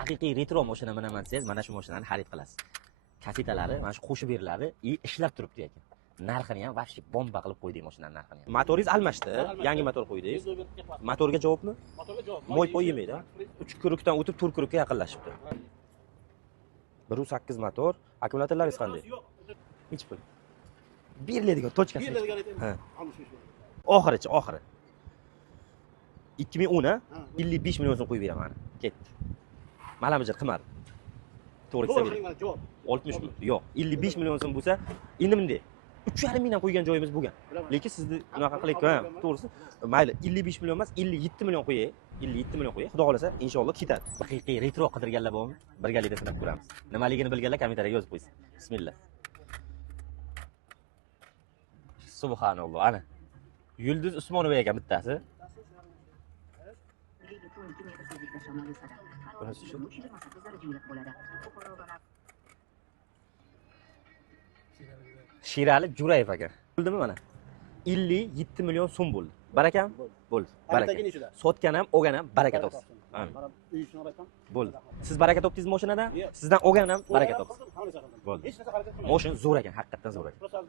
haqiqiy retro mashina minaman desangiz, mana shu mashinani xarid qilasiz. Kasetalari mana shu qo'shib beriladi, ishlab turibdi ekan. Narxini ham vobshe bomba qilib qo'ydik mashinaning narxini. Motoringiz almashdi, yangi motor qo'ydingiz. Motorga javobmi? Motorga javob. Moy poy yemaydi. 3 kurukdan o'tib 4 kurukka yaqinlashibdi. 1.8 motor, akkumulyatorlaringiz qanday? Hech pul. Beriladigan tochkasi. Ha. Oxiri. 2010 a 55 million so'm qo'yib beraman. Ketdi. Mana bu qimmat. To'g'ri kelsa javob. 60 million. Yo'q, 55 million so'm bo'lsa, endi bunday 3,5 mingdan qo'ygan joyimiz bo'lgan. Lekin sizni unaqa qilayotgan, to'g'risi, mayli 55 million emas, 57 million qo'yay. 57 million qo'yay. Xudo xolasa, inshaalloh ketadi. Haqiqiy retro qidirganlar bormi? Birgalikda sinab ko'ramiz. Nimaligini bilganlar kommentariyaga yozib qo'ysin. Bismillah. Subhanalloh, ana. Yulduz Usmonova ekan bittasi. Bunisi shu. Shirali Jurayev aka. Bo'ldimi mana? 57 million so'm bo'ldi. Barakam? Bo'ldi. Baraka. Sotgan ham, olgan ham baraka topsin. Bo'ldi. Siz baraka topdingizmi mashinadan? Sizdan olgan ham baraka topsin. Bo'ldi. Mashina zo'r ekan, haqiqatan zo'r ekan.